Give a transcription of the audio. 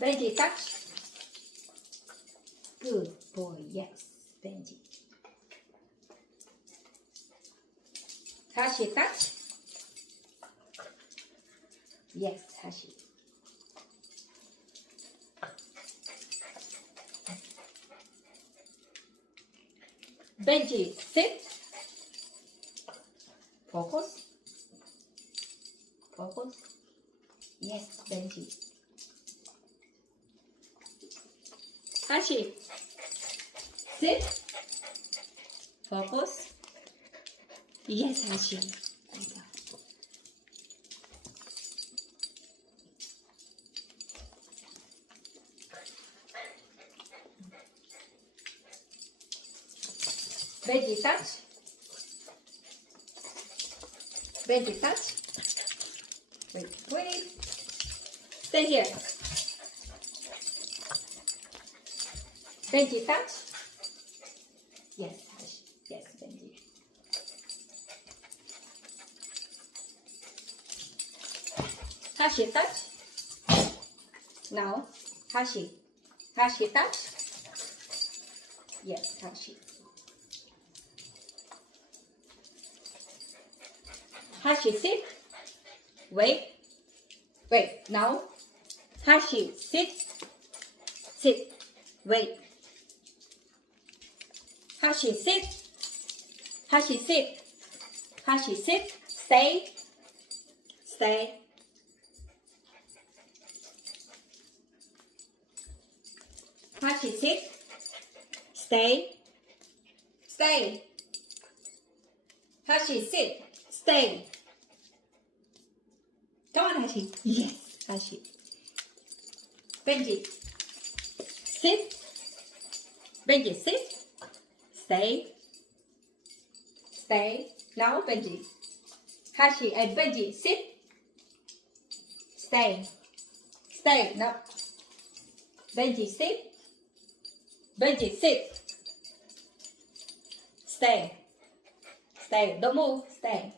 Benji, touch. Good boy, yes, Benji. Hashi, touch. Yes, Hashi. Benji, sit. Focus. Focus. Yes, Benji. Hashi, sit. Focus. Yes, Hashi. Benji, touch. Benji, touch. Wait. Stay here. Benji, touch. Yes, Hashi. Yes, Benji. Hashi, touch. Now, Hashi. Hashi, touch. Yes, Hashi. Hashi, sit. Wait. Now, Hashi, sit. Sit. Wait. Hashi, sit. Hashi, sit. Hashi, sit. Stay. Stay. Hashi, sit. Stay. Stay. Hashi, sit. Stay. Come on, Hashi. Yes, Hashi. Benji, sit. Benji, sit. Stay. Stay. Now, Benji. Hashi and Benji, sit. Stay. Stay. Now. Benji, sit. Benji, sit. Stay. Stay. Don't move. Stay.